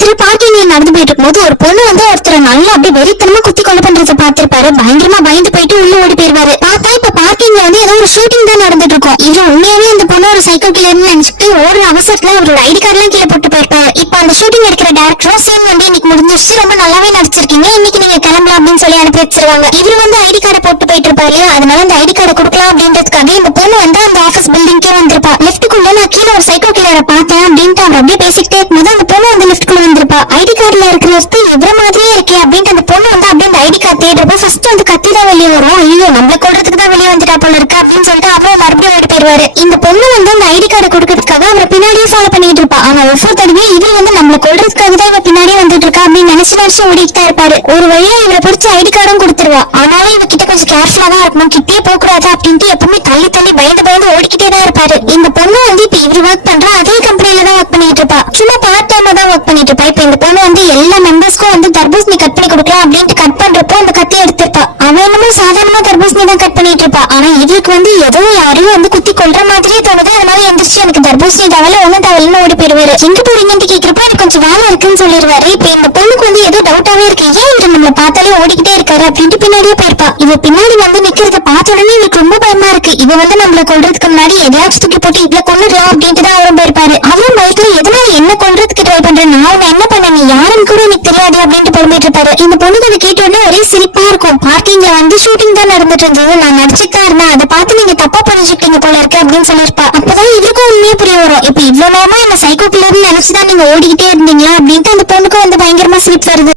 ராத்திரி பார்க்கிங்ல நடந்து போயிட்டு இருக்கும்போது ஒரு பொண்ணு வந்து ஒருத்தர் நல்லா அப்படியே வெறித்தனமா குத்தி கொலை பண்றதை பாத்திருப்பாரு. பயங்கரமா பயந்து போயிட்டு உள்ள ஓடி போயிருவாரு. பார்த்தா இப்ப பார்க்கிங்ல வந்து ஏதோ ஒரு ஷூட்டிங் தான் நடந்துட்டு இருக்கும். இவரு உண்மையாவே அந்த பொண்ணு ஒரு சைக்கோ கில்லர்னு நினைச்சிட்டு ஒரு அவசரத்துல அவரோட ஐடி கார்டு எல்லாம் கீழே போட்டு போயிருப்பாரு. இப்ப அந்த ஷூட்டிங் எடுக்கிற டேரக்டரும் சீன் வந்து இன்னைக்கு முடிஞ்சிருச்சு, ரொம்ப நல்லாவே நடிச்சிருக்கீங்க, இன்னைக்கு நீங்க கிளம்பலாம் அப்படின்னு சொல்லி அனுப்பி வச்சிருவாங்க. இவரு வந்து ஐடி கார்டை போட்டு போயிட்டு இருப்பாரு. அதனால அந்த ஐடி கார்டை கொடுக்கலாம் அப்படின்றதுக்காக இந்த பொண்ணு வந்து அந்த ஆபீஸ் பில்டிங்கே வந்திருப்பா. லெஃப்ட்டுக்குள்ள நான் கீழே ஒரு சைக்கோ கில்லரை பார்த்தேன் அப்படின்ட்டு அவர் அப்படியே பேசிக்கிட்டே இருக்கும்போது அந்த பொண்ணு வந்து லெஃப்ட்குள்ள வந்திருப்பா. ஐடி கார்டுல இருக்கிறது இவர மாதிரியே இருக்கே அப்படின்ட்டு அந்த பொண்ணு வந்து அப்படியே அந்த ஐடி கார்டு தேடுறப்ப ஃபர்ஸ்ட் வந்து கத்தி தான் வெளியே வரும். ஐயோ நம்மள கொள்றதுக்கு தான் வெளியே வந்துட்டா போல இருக்கு அப்படின்னு சொல்லிட்டு அப்புறம் மறுபடியும் ஓடி போயிருவாரு. இந்த பொண்ணு வந்து அந்த ஐடி கார்டை கொடுக்கறதுக்காக அவரை பின்னாடியே ஃபாலோ பண்ணிட்டு இருப்பா. ஆனா ஒவ்வொரு தடவையும் இவர் வந்து நம்மள கொள்றதுக்காக தான் இவ பின்னாடியே வந்துட்டு இருக்கா அப்படின்னு நினைச்சு ஓடிட்டு தான் இருப்பாரு. ஒரு வழியா இவரை பிடிச்ச ஐடி கார்டும் கொடுத்துருவா. ஆனாலும் இவகிட்ட கொஞ்சம் கேர்ஃபுல்லா தான் இருக்கணும், கிட்டே போக கூடாது அப்படின்ட்டு எப்பவுமே தள்ளி தள்ளி பயந்து பயந்து ஓடிக்கிட்டே தான் இருப்பாரு. இந்த பொண்ணு வந்து இப்ப இவரு ஒர்க் பண்ற அதே கம்பெனில தான் ஒர்க் பண்ணிட்டு இருப்பா. சும்மா பார்ட் டைமா தான் ஒர்க் பண்ணிட்டு இருப்பா. இப்ப இந்த பொண்ணு வந்து எல்லா மெம்பர்ஸ்க்கும் வந்து தர்பூசணி கட் பண்ணி கொடுக்கலாம் அப்படின்ட்டு கட் பண்றப்போ அந்த கத்தி எடுத்திருப்பா. அவன் என்னமோ சாதாரணமா தர்பூசணி தான் கட் பண்ணிட்டு இருப்பா. ஆனா இவருக்கு வந்து ஏதோ யாரையும் வந்து குத்தி கொல்ற மாதிரியே தோணுது. அதனால எந்திரிச்சு எனக்கு தர்பூசணி தவலை ஒன்னும் தவலைன்னு ஓடி போயிருவாரு. எங்க போறீங்கன்னு கேட்கிறப்ப எனக்கு கொஞ்சம் வேலை இருக்குன்னு சொல்லிடுவாரு. இப்ப இந்த பொண்ணுக்கு வந்து ஏதோ டவுட்டாவே இருக்கு, ஏன் இவரு நம்மள பார்த்தாலே ஓடிக்கிட்டே இருக்காரு அப்படின்ட்டு பின்னாடியே போயிருப்பா. இவ பின்னாடி வந்து நிக்கிறத பார்த்த உடனே இவருக்கு ரொம்ப பயமா இருக்கு. இவ வந்து நம்மள கொல்றதுக்கு முன்னாடி எதையாச்சும் தூக்கி போட்டு இவ்வளவு கொண்டுடலாம் அப்படின்ட்டு தான் அவரும் போயிருப்பாரு. அவரும் பயத்துல எதனால என்ன கொல்றதுக்கு ட்ரை பண்றேன், நான் உன்னை என்ன பண்ண, நீ யாருன்னு கூட எனக்கு தெரியாது அப்படின்ட்டு புலம்பிட்டு இருப்பாரு. இந்த பொண்ணுக்கு அதை கேட்ட உடனே ஒரே சிரிப்பா இருக்கும். பார்க்கிங்ல வந்து ஷூட்டிங் தான் நடந்துட்டு இருந்தது, நான் நடிச்சுட்டு தான் இருந்தேன், அதை பார்த்து நீங்க தப்பா புரிஞ்சுக்கிட்டீங்க போல இருக்கு அப்படின்னு சொல்லியிருப்பா. அப்பதான் இவருக்கும் உண்மையே புரிய வரும். இப்ப இவ்வளவு நேரமா என்ன சைக்கோ கில்லர்னு நினைச்சுதான் நீங்க ஓடிக்கிட்டே இருந்தீங்களா அப்படின்ட்டு அந்த பொண்ணுக்கும் வந்து பயங்கரமா சிரிப்பு வருது.